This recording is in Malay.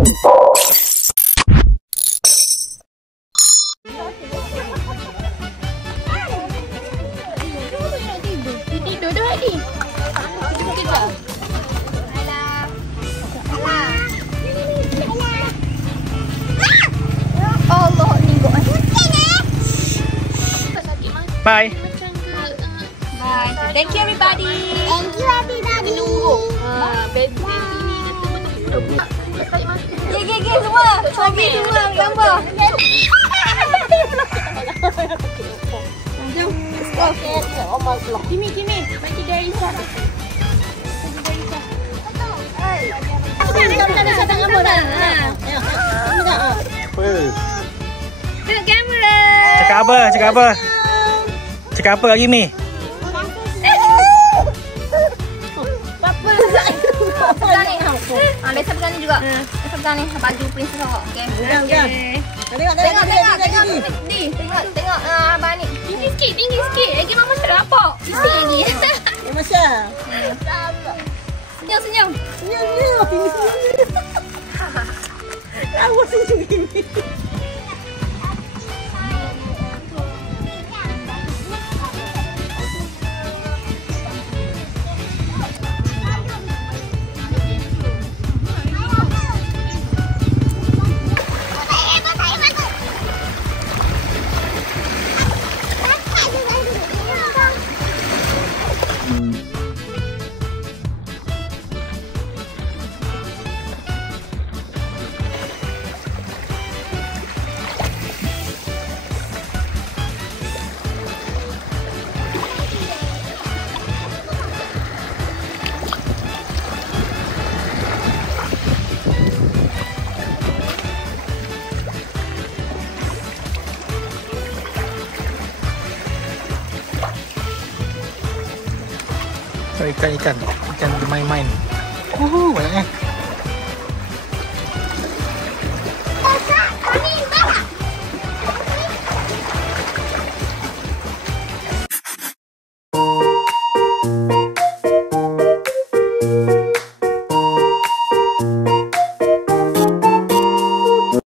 Tidur dah Adi. Tidur kejap. Allah ni kok. Bye. Bye. Thank you everybody. Thank you everybody. Baby ni kata betul budak. Gigi semua. Lagi semua gambar. Jom. Kimi. Mari dari Isa. Kita gambar dah. Tengok kamera. Cakap apa lagi Mi? Papa. Lesa pegang ni juga. Lesa pegang ni baju princess awak. Okey. Tengok. Ni, tengok abang ni. Tinggi sikit. Lagi mama tak nampak. Isi lagi. Masya. Senyum. Lawa senyum gini. Ikan bermain-main. Banyaknya.